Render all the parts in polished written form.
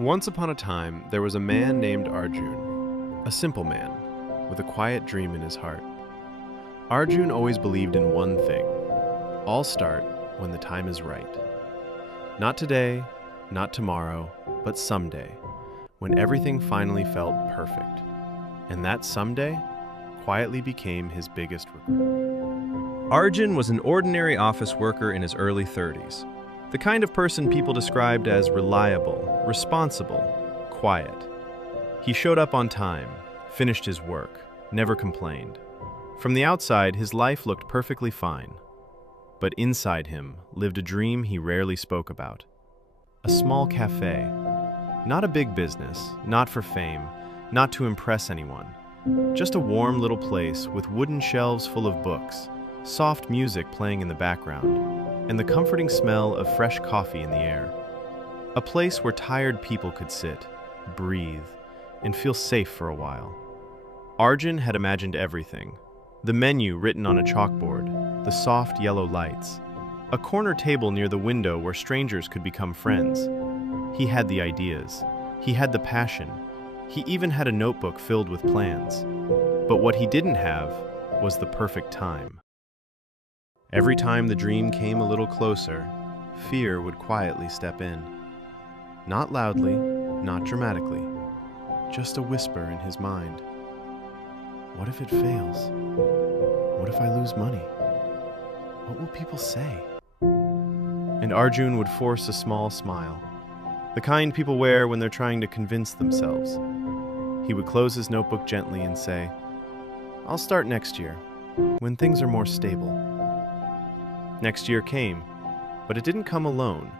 Once upon a time, there was a man named Arjun, a simple man, with a quiet dream in his heart. Arjun always believed in one thing: all start when the time is right. Not today, not tomorrow, but someday, when everything finally felt perfect. And that someday quietly became his biggest regret. Arjun was an ordinary office worker in his early 30s, the kind of person people described as reliable, responsible, quiet. He showed up on time, finished his work, never complained. From the outside, his life looked perfectly fine. But inside him lived a dream he rarely spoke about. A small cafe. Not a big business, not for fame, not to impress anyone. Just a warm little place with wooden shelves full of books, soft music playing in the background, and the comforting smell of fresh coffee in the air. A place where tired people could sit, breathe, and feel safe for a while. Arjun had imagined everything. The menu written on a chalkboard, the soft yellow lights, a corner table near the window where strangers could become friends. He had the ideas. He had the passion. He even had a notebook filled with plans. But what he didn't have was the perfect time. Every time the dream came a little closer, fear would quietly step in. Not loudly, not dramatically, just a whisper in his mind. What if it fails? What if I lose money? What will people say? And Arjun would force a small smile, the kind people wear when they're trying to convince themselves. He would close his notebook gently and say, "I'll start next year, when things are more stable." Next year came, but it didn't come alone.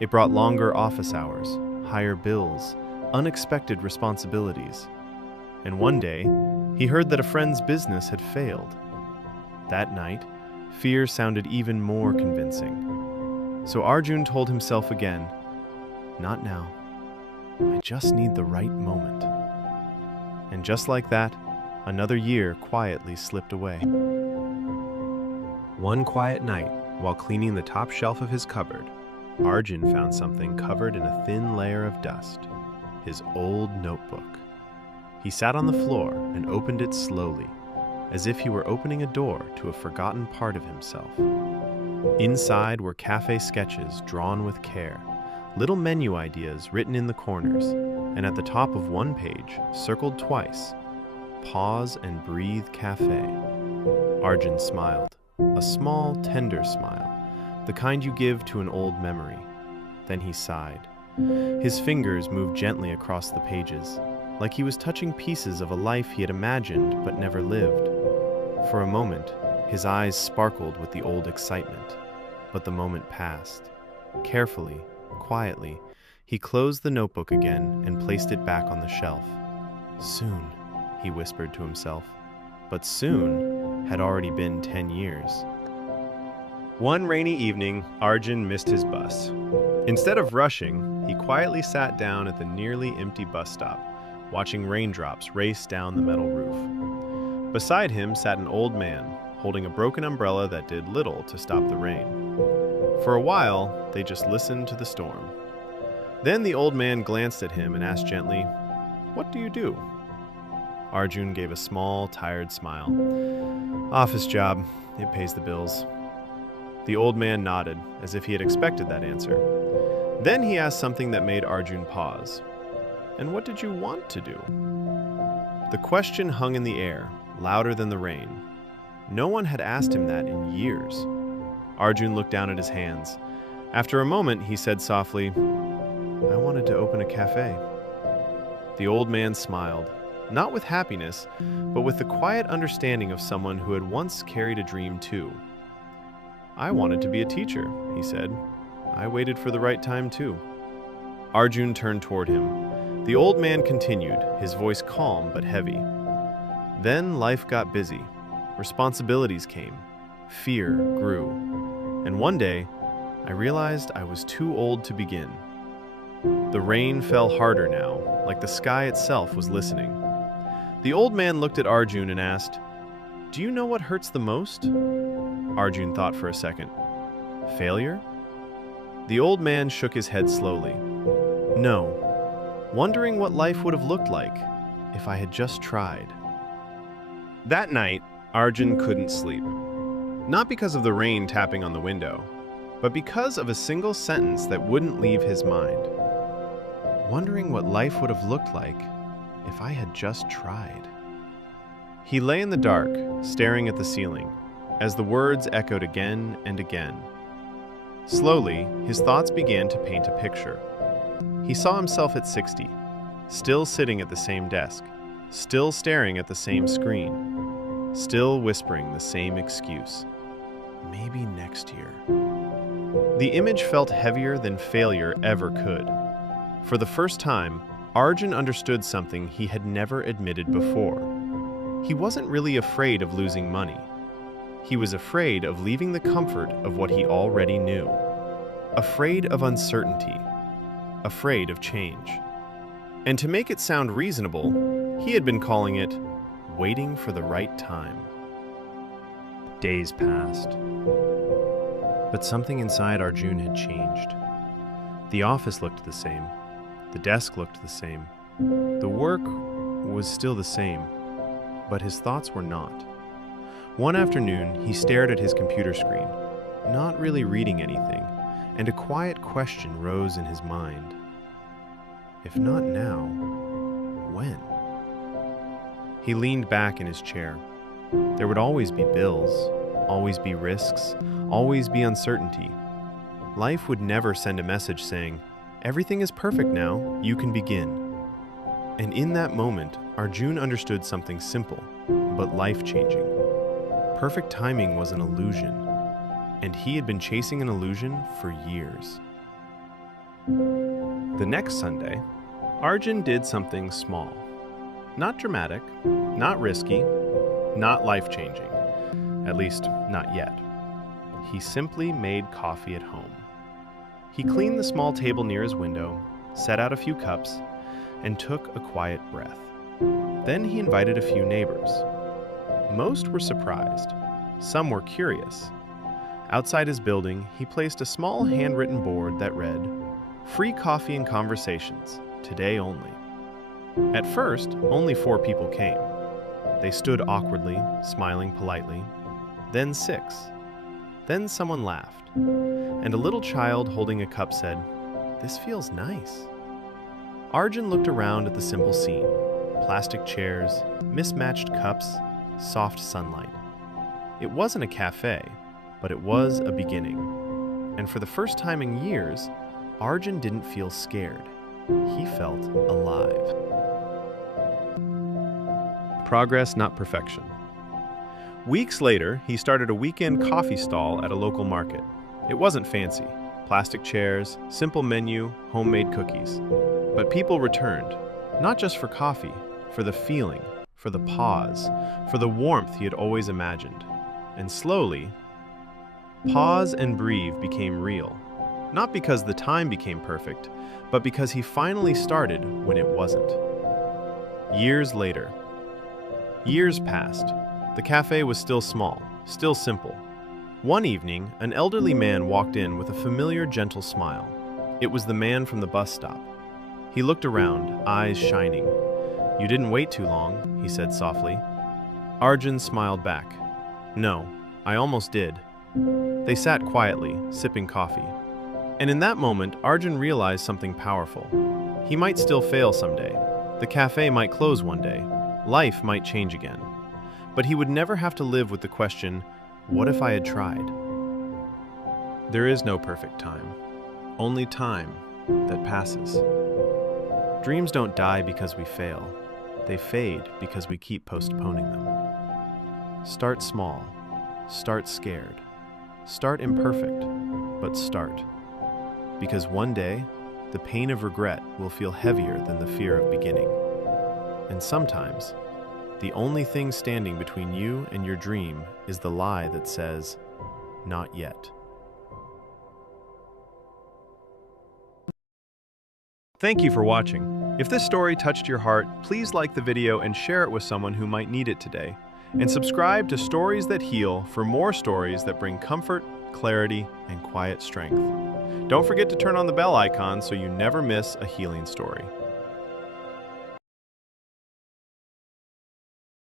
It brought longer office hours, higher bills, unexpected responsibilities. And one day, he heard that a friend's business had failed. That night, fear sounded even more convincing. So Arjun told himself again, "Not now. I just need the right moment." And just like that, another year quietly slipped away. One quiet night, while cleaning the top shelf of his cupboard, Arjun found something covered in a thin layer of dust: his old notebook. He sat on the floor and opened it slowly, as if he were opening a door to a forgotten part of himself. Inside were cafe sketches drawn with care, little menu ideas written in the corners, and at the top of one page, circled twice, "Pause and Breathe Cafe." Arjun smiled, a small, tender smile, the kind you give to an old memory. Then he sighed. His fingers moved gently across the pages, like he was touching pieces of a life he had imagined but never lived. For a moment, his eyes sparkled with the old excitement, but the moment passed. Carefully, quietly, he closed the notebook again and placed it back on the shelf. "Soon," he whispered to himself, but soon had already been 10 years. One rainy evening, Arjun missed his bus. Instead of rushing, he quietly sat down at the nearly empty bus stop, watching raindrops race down the metal roof. Beside him sat an old man, holding a broken umbrella that did little to stop the rain. For a while, they just listened to the storm. Then the old man glanced at him and asked gently, "What do you do?" Arjun gave a small, tired smile. "Office job. It pays the bills." The old man nodded, as if he had expected that answer. Then he asked something that made Arjun pause. "And what did you want to do?" The question hung in the air, louder than the rain. No one had asked him that in years. Arjun looked down at his hands. After a moment, he said softly, "I wanted to open a cafe." The old man smiled, not with happiness, but with the quiet understanding of someone who had once carried a dream too. "I wanted to be a teacher," he said. "I waited for the right time too." Arjun turned toward him. The old man continued, his voice calm but heavy. "Then life got busy. Responsibilities came. Fear grew. And one day, I realized I was too old to begin." The rain fell harder now, like the sky itself was listening. The old man looked at Arjun and asked, "Do you know what hurts the most?" Arjun thought for a second. "Failure?" The old man shook his head slowly. "No, wondering what life would have looked like if I had just tried. That night, Arjun couldn't sleep. Not because of the rain tapping on the window, but because of a single sentence that wouldn't leave his mind. Wondering what life would have looked like if I had just tried. He lay in the dark, staring at the ceiling, as the words echoed again and again. Slowly, his thoughts began to paint a picture. He saw himself at 60, still sitting at the same desk, still staring at the same screen, still whispering the same excuse. Maybe next year. The image felt heavier than failure ever could. For the first time, Arjun understood something he had never admitted before. He wasn't really afraid of losing money. He was afraid of leaving the comfort of what he already knew. Afraid of uncertainty. Afraid of change. And to make it sound reasonable, he had been calling it waiting for the right time. Days passed. But something inside Arjun had changed. The office looked the same. The desk looked the same. The work was still the same, but his thoughts were not. One afternoon, he stared at his computer screen, not really reading anything, and a quiet question rose in his mind. If not now, when? He leaned back in his chair. There would always be bills, always be risks, always be uncertainty. Life would never send a message saying, "Everything is perfect now, you can begin." And in that moment, Arjun understood something simple, but life-changing. Perfect timing was an illusion, and he had been chasing an illusion for years. The next Sunday, Arjun did something small. Not dramatic, not risky, not life-changing. At least, not yet. He simply made coffee at home. He cleaned the small table near his window, set out a few cups, and took a quiet breath. Then he invited a few neighbors. Most were surprised. Some were curious. Outside his building, he placed a small handwritten board that read, "Free coffee and conversations, today only." At first, only 4 people came. They stood awkwardly, smiling politely. Then 6. Then someone laughed. And a little child holding a cup said, "This feels nice." Arjun looked around at the simple scene. Plastic chairs, mismatched cups, soft sunlight. It wasn't a cafe, but it was a beginning. And for the first time in years, Arjun didn't feel scared. He felt alive. Progress, not perfection. Weeks later, he started a weekend coffee stall at a local market. It wasn't fancy. Plastic chairs, simple menu, homemade cookies. But people returned, not just for coffee, for the feeling, for the pause, for the warmth he had always imagined. And slowly, pause and breathe became real. Not because the time became perfect, but because he finally started when it wasn't. Years later. Years passed. The cafe was still small, still simple. One evening, an elderly man walked in with a familiar, gentle smile. It was the man from the bus stop. He looked around, eyes shining. "You didn't wait too long," he said softly. Arjun smiled back. "No, I almost did." They sat quietly, sipping coffee. And in that moment, Arjun realized something powerful. He might still fail someday. The cafe might close one day. Life might change again. But he would never have to live with the question, what if I had tried? There is no perfect time, only time that passes. Dreams don't die because we fail. They fade because we keep postponing them. Start small. Start scared. Start imperfect, but start. Because one day, the pain of regret will feel heavier than the fear of beginning. And sometimes, the only thing standing between you and your dream is the lie that says, "Not yet." Thank you for watching. If this story touched your heart, please like the video and share it with someone who might need it today. And subscribe to Stories That Heal for more stories that bring comfort, clarity, and quiet strength. Don't forget to turn on the bell icon so you never miss a healing story.